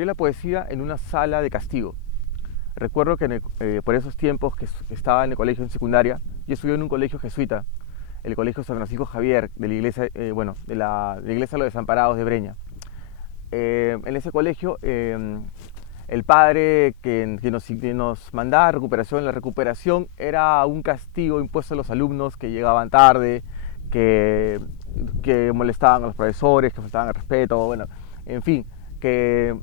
descubrí la poesía en una sala de castigo. Recuerdo que por esos tiempos que estaba en el colegio en secundaria, yo estudié en un colegio jesuita, el colegio San Francisco Javier, de la iglesia, de la iglesia de los Desamparados de Breña. En ese colegio, el padre que nos mandaba a recuperación, la recuperación era un castigo impuesto a los alumnos que llegaban tarde, que, que molestaban a los profesores, que faltaban al respeto, bueno, en fin, que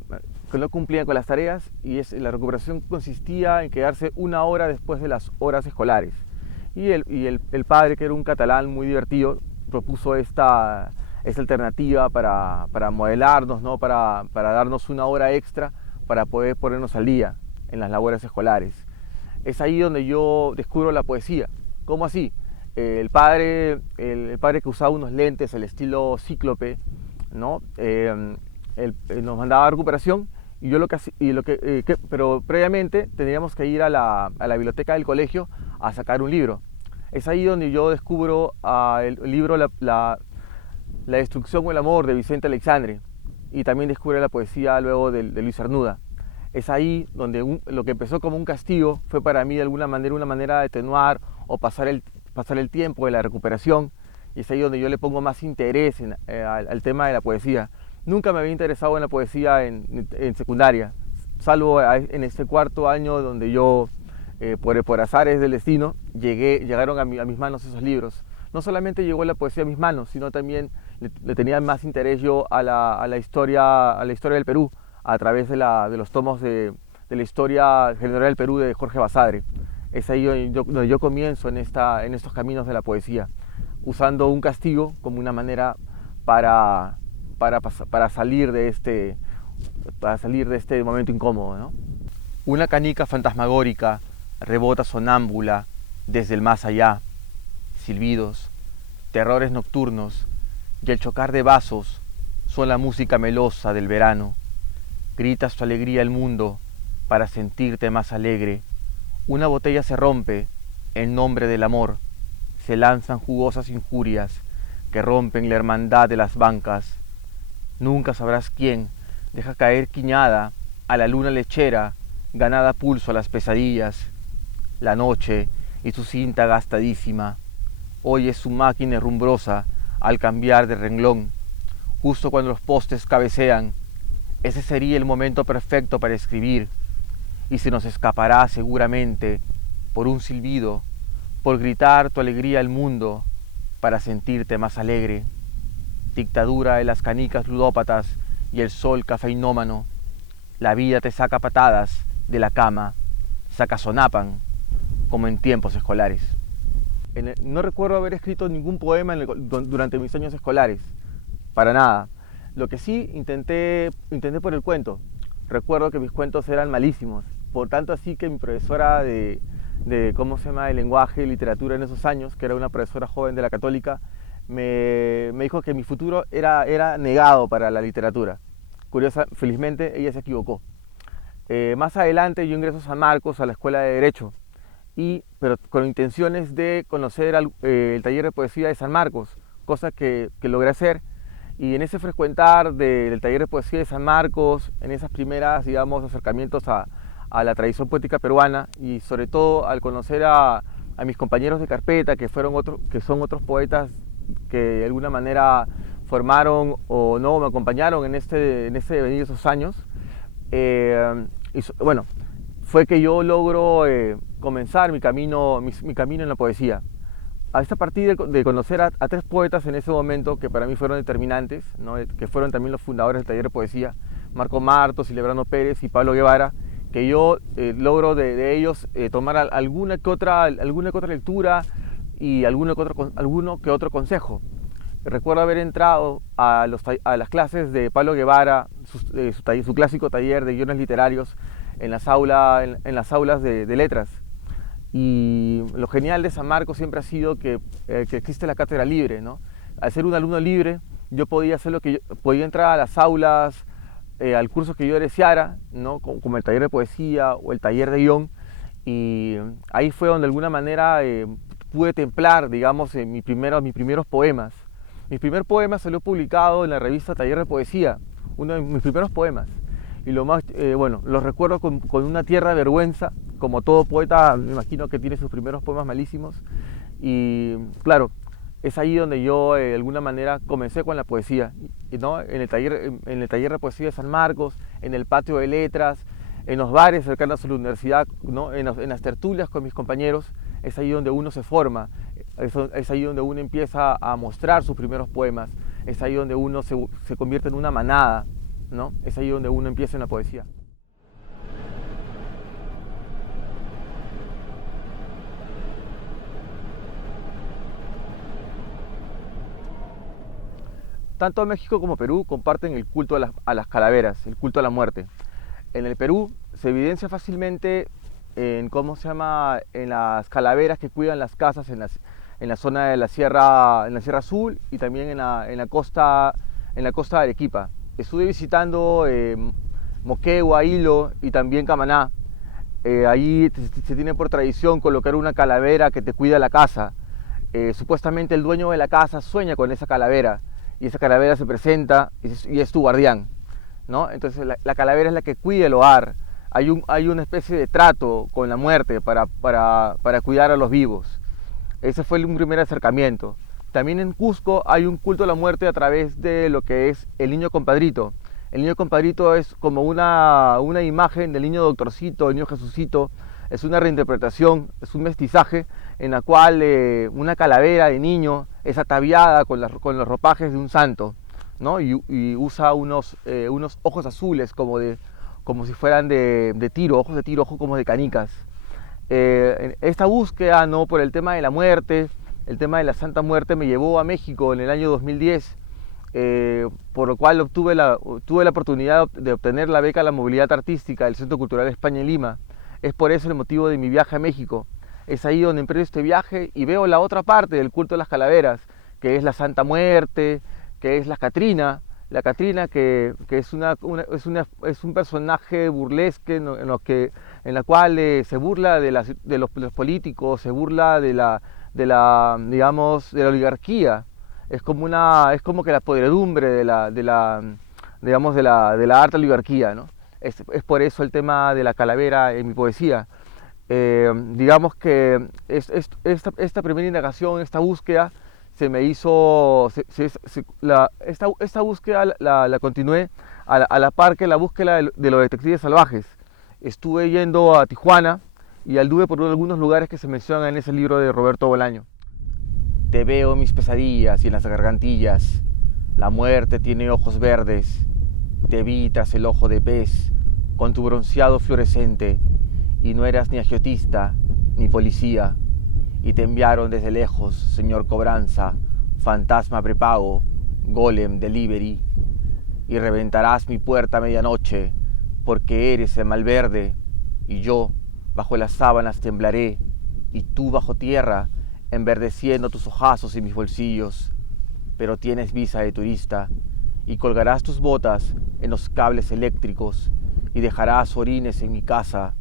no cumplían con las tareas, y la recuperación consistía en quedarse una hora después de las horas escolares. Y el padre, que era un catalán muy divertido, propuso esta alternativa para modelarnos, ¿no? Para darnos una hora extra para poder ponernos al día en las labores escolares. Es ahí donde yo descubro la poesía. ¿Cómo así? El padre que usaba unos lentes al estilo cíclope, ¿no? Él nos mandaba a recuperación, y yo pero previamente teníamos que ir a la biblioteca del colegio a sacar un libro. Es ahí donde yo descubro el libro La destrucción o el amor, de Vicente Aleixandre, y también descubre la poesía luego de Luis Cernuda. Es ahí donde lo que empezó como un castigo fue para mí de alguna manera una manera de atenuar o pasar el tiempo de la recuperación, y es ahí donde yo le pongo más interés al tema de la poesía. Nunca me había interesado en la poesía en secundaria, salvo en este cuarto año donde yo, por azares del destino, llegaron a mis manos esos libros. No solamente llegó la poesía a mis manos, sino también le tenía más interés yo a la historia del Perú, a través de los tomos de la historia general del Perú de Jorge Basadre. Es ahí donde yo comienzo en estos caminos de la poesía, usando un castigo como una manera para salir de este momento incómodo, ¿no? Una canica fantasmagórica rebota sonámbula desde el más allá. Silbidos, terrores nocturnos y el chocar de vasos son la música melosa del verano. Gritas tu alegría al mundo para sentirte más alegre. Una botella se rompe en nombre del amor. Se lanzan jugosas injurias que rompen la hermandad de las bancas. Nunca sabrás quién deja caer quiñada a la luna lechera, ganada pulso a las pesadillas. La noche y su cinta gastadísima oyes su máquina herrumbrosa al cambiar de renglón. Justo cuando los postes cabecean, ese sería el momento perfecto para escribir, y se nos escapará seguramente por un silbido, por gritar tu alegría al mundo para sentirte más alegre. Dictadura de las canicas ludópatas y el sol cafeinómano. La vida te saca patadas de la cama, saca sonapan, como en tiempos escolares. No recuerdo haber escrito ningún poema durante mis años escolares, para nada. Lo que sí intenté por el cuento. Recuerdo que mis cuentos eran malísimos, por tanto así que mi profesora de lenguaje y literatura en esos años, que era una profesora joven de la Católica, me dijo que mi futuro era negado para la literatura. Felizmente ella se equivocó. Más adelante yo ingreso a San Marcos, a la Escuela de Derecho, pero con intenciones de conocer el taller de poesía de San Marcos, cosa que logré hacer. Y en ese frecuentar del taller de poesía de San Marcos, en esas primeras, digamos, acercamientos a la tradición poética peruana, y sobre todo al conocer a mis compañeros de carpeta, que son otros poetas que de alguna manera formaron o no me acompañaron en este devenir de esos años, bueno, fue que yo logro comenzar mi camino en la poesía. A partir de conocer a tres poetas en ese momento que para mí fueron determinantes, ¿no? Que fueron también los fundadores del taller de poesía, Marco Martos, Celebrano Pérez y Pablo Guevara, que yo logro de ellos tomar alguna que otra lectura y alguno que otro consejo. Recuerdo haber entrado a las clases de Pablo Guevara, su clásico taller de guiones literarios en las aulas de letras. Y lo genial de San Marcos siempre ha sido que existe la cátedra libre, ¿no? Al ser un alumno libre, yo podía hacer podía entrar a las aulas, al curso que yo deseara, ¿no? Como el taller de poesía o el taller de guión, y ahí fue donde de alguna manera pude templar, digamos, mis primeros poemas. Mi primer poema salió publicado en la revista Taller de Poesía, uno de mis primeros poemas. y lo más, bueno, los recuerdo con una tierra vergüenza, como todo poeta, me imagino que tiene sus primeros poemas malísimos, y claro, es ahí donde yo de alguna manera comencé con la poesía, ¿no? En el taller de poesía de San Marcos, en el patio de letras, en los bares cercanos a la universidad, ¿no? En las tertulias con mis compañeros, es ahí donde uno se forma, es ahí donde uno empieza a mostrar sus primeros poemas, es ahí donde uno se convierte en una manada, ¿no? Es ahí donde uno empieza en la poesía. Tanto México como Perú comparten el culto a las calaveras, el culto a la muerte. En el Perú se evidencia fácilmente en cómo se llama, en las calaveras que cuidan las casas en la zona de en la Sierra Azul y también en la costa de Arequipa. Estuve visitando Moquegua, Hilo y también Camaná. Ahí se tiene por tradición colocar una calavera que te cuida la casa. Supuestamente el dueño de la casa sueña con esa calavera y esa calavera se presenta y es tu guardián, ¿no? Entonces la calavera es la que cuida el hogar. Hay una especie de trato con la muerte para cuidar a los vivos. Ese fue un primer acercamiento. También en Cusco hay un culto a la muerte a través de lo que es el niño compadrito. El niño compadrito es como una imagen del niño doctorcito, el niño Jesucito. Es una reinterpretación, es un mestizaje en la cual una calavera de niño es ataviada con los ropajes de un santo, ¿no? Y usa unos ojos azules como si fueran de tiro, ojos de tiro, ojos como de canicas. Esta búsqueda, ¿no? Por el tema de la muerte, el tema de la Santa Muerte me llevó a México en el año 2010, por lo cual tuve la oportunidad de obtener la beca a la movilidad artística del Centro Cultural España en Lima. Es por eso el motivo de mi viaje a México. Es ahí donde empiezo este viaje y veo la otra parte del culto de las calaveras, que es la Santa Muerte, que es la Catrina que es, es un personaje burlesque en la cual se burla de los políticos, se burla digamos, de la oligarquía. Es como que la podredumbre digamos, de la alta oligarquía, ¿no? Es por eso el tema de la calavera en mi poesía. Digamos que esta primera indagación, esta búsqueda, se me hizo, esta búsqueda la continué a la par que la búsqueda de los detectives salvajes. Estuve yendo a Tijuana y anduve por algunos lugares que se mencionan en ese libro de Roberto Bolaño. Te veo en mis pesadillas y en las gargantillas, la muerte tiene ojos verdes, te vi tras el ojo de pez, con tu bronceado fluorescente, y no eras ni agiotista ni policía, y te enviaron desde lejos, señor Cobranza, fantasma prepago, golem delivery, y reventarás mi puerta a medianoche, porque eres el Malverde, y yo bajo las sábanas temblaré, y tú bajo tierra, enverdeciendo tus ojazos y mis bolsillos, pero tienes visa de turista, y colgarás tus botas en los cables eléctricos, y dejarás orines en mi casa,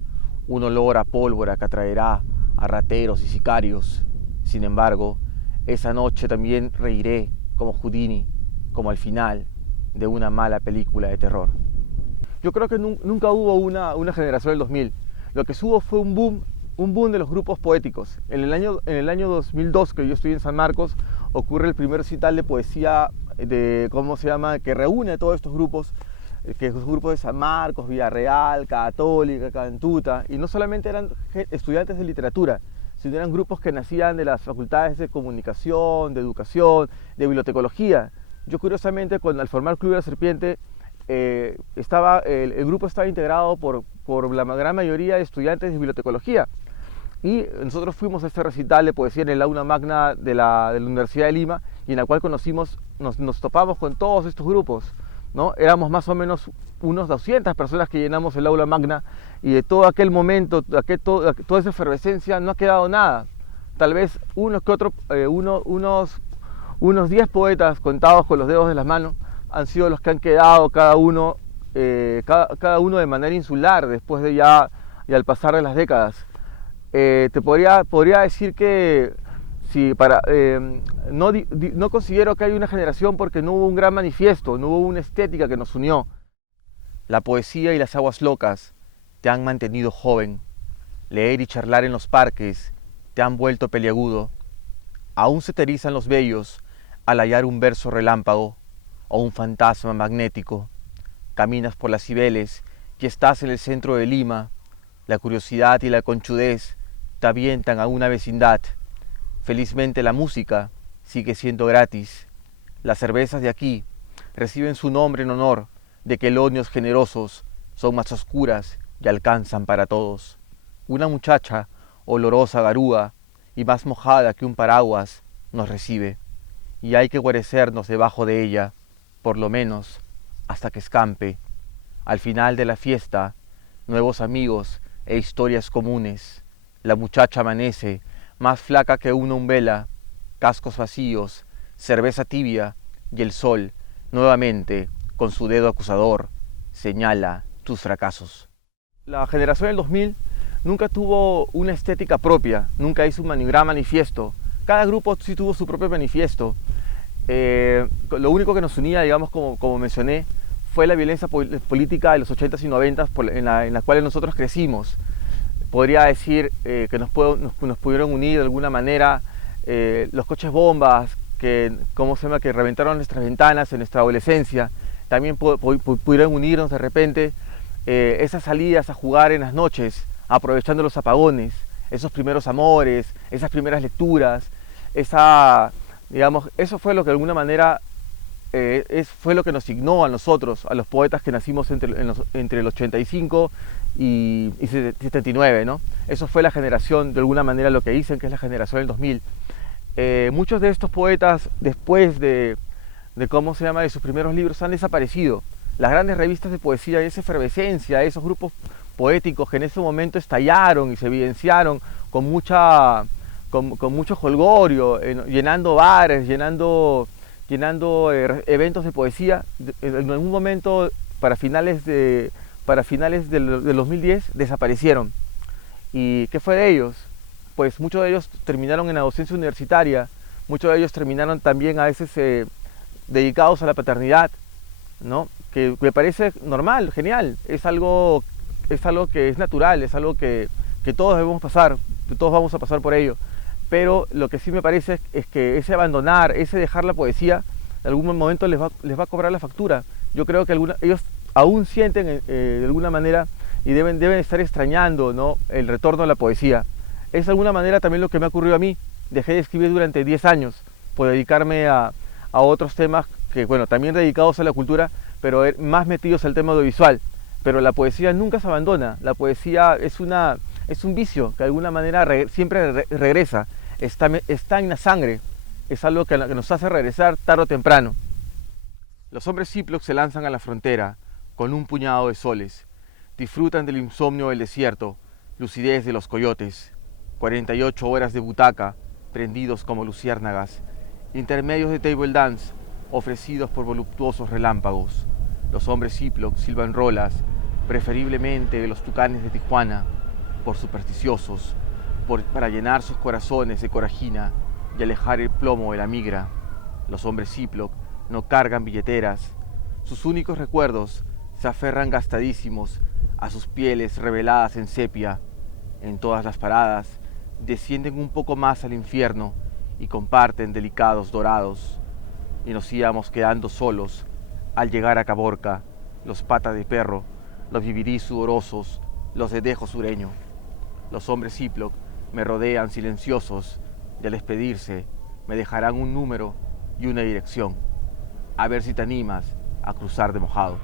un olor a pólvora que atraerá a rateros y sicarios. Sin embargo, esa noche también reiré como Houdini, como al final de una mala película de terror. Yo creo que nunca hubo una generación del 2000. Lo que hubo fue un boom de los grupos poéticos. En el año 2002, que yo estoy en San Marcos, ocurre el primer recital de poesía ¿cómo se llama?, que reúne a todos estos grupos, que los grupos de San Marcos, Villarreal, Católica, Cantuta, y no solamente eran estudiantes de literatura, sino eran grupos que nacían de las facultades de comunicación, de educación, de bibliotecología. Yo curiosamente, al formar Club de la Serpiente, el grupo estaba integrado por la gran mayoría de estudiantes de bibliotecología, y nosotros fuimos a este recital de poesía en el aula magna de la Universidad de Lima, y en la cual nos topamos con todos estos grupos, ¿no? Éramos más o menos unos 200 personas que llenamos el aula magna, y de todo aquel momento, toda esa efervescencia, no ha quedado nada. Tal vez unos 10 poetas contados con los dedos de las manos han sido los que han quedado, cada uno de manera insular, después de ya y al pasar de las décadas. Te podría decir que sí, no considero que haya una generación porque no hubo un gran manifiesto, no hubo una estética que nos unió. La poesía y las aguas locas te han mantenido joven. Leer y charlar en los parques te han vuelto peliagudo. Aún se te erizan los vellos al hallar un verso relámpago o un fantasma magnético. Caminas por las Cibeles y estás en el centro de Lima. La curiosidad y la conchudez te avientan a una vecindad. Felizmente la música sigue siendo gratis. Las cervezas de aquí reciben su nombre en honor de que elonios generosos son más oscuras y alcanzan para todos. Una muchacha, olorosa garúa y más mojada que un paraguas, nos recibe, y hay que guarecernos debajo de ella, por lo menos hasta que escampe. Al final de la fiesta, nuevos amigos e historias comunes. La muchacha amanece, más flaca que una umbela, cascos vacíos, cerveza tibia, y el sol, nuevamente, con su dedo acusador, señala tus fracasos. La generación del 2000 nunca tuvo una estética propia, nunca hizo un gran manifiesto. Cada grupo sí tuvo su propio manifiesto. Lo único que nos unía, digamos, como mencioné, fue la violencia política de los 80s y 90s en la cual nosotros crecimos. Podría decir que nos pudieron unir de alguna manera los coches bombas que reventaron nuestras ventanas en nuestra adolescencia. También pudieron unirnos de repente esas salidas a jugar en las noches, aprovechando los apagones, esos primeros amores, esas primeras lecturas, eso fue lo que de alguna manera fue lo que nos signó a nosotros, a los poetas que nacimos entre el 85 y 79, ¿no? Eso fue la generación, de alguna manera, lo que dicen que es la generación del 2000. Muchos de estos poetas, después de sus primeros libros, han desaparecido. Las grandes revistas de poesía, esa efervescencia, esos grupos poéticos que en ese momento estallaron y se evidenciaron con mucho jolgorio, llenando bares, llenando eventos de poesía. En algún momento, para finales del 2010, desaparecieron. ¿Y qué fue de ellos? Pues muchos de ellos terminaron en la docencia universitaria, muchos de ellos terminaron también a veces dedicados a la paternidad, ¿no? Que me parece normal, genial, es algo que es natural, es algo que todos debemos pasar, que todos vamos a pasar por ello. Pero lo que sí me parece es que ese abandonar, ese dejar la poesía, en algún momento les va a cobrar la factura. Yo creo que ellos aún sienten de alguna manera y deben estar extrañando, ¿no?, el retorno a la poesía. Es de alguna manera también lo que me ha ocurrido a mí. Dejé de escribir durante 10 años por dedicarme a otros temas que, bueno, también dedicados a la cultura, pero más metidos al tema audiovisual. Pero la poesía nunca se abandona. La poesía es un vicio que de alguna manera siempre regresa. Está en la sangre. Es algo que nos hace regresar tarde o temprano. Los hombres Ziploc se lanzan a la frontera con un puñado de soles. Disfrutan del insomnio del desierto, lucidez de los coyotes. 48 horas de butaca, prendidos como luciérnagas. Intermedios de table dance, ofrecidos por voluptuosos relámpagos. Los hombres Ziploc silban rolas, preferiblemente de los tucanes de Tijuana, por supersticiosos, para llenar sus corazones de corajina y alejar el plomo de la migra. Los hombres Ziploc no cargan billeteras. Sus únicos recuerdos se aferran gastadísimos a sus pieles reveladas en sepia. En todas las paradas descienden un poco más al infierno y comparten delicados dorados. Y nos íbamos quedando solos al llegar a Caborca, los patas de perro, los vivirí sudorosos, los de dejo sureño. Los hombres Ziploc me rodean silenciosos y al despedirse me dejarán un número y una dirección. A ver si te animas a cruzar de mojado.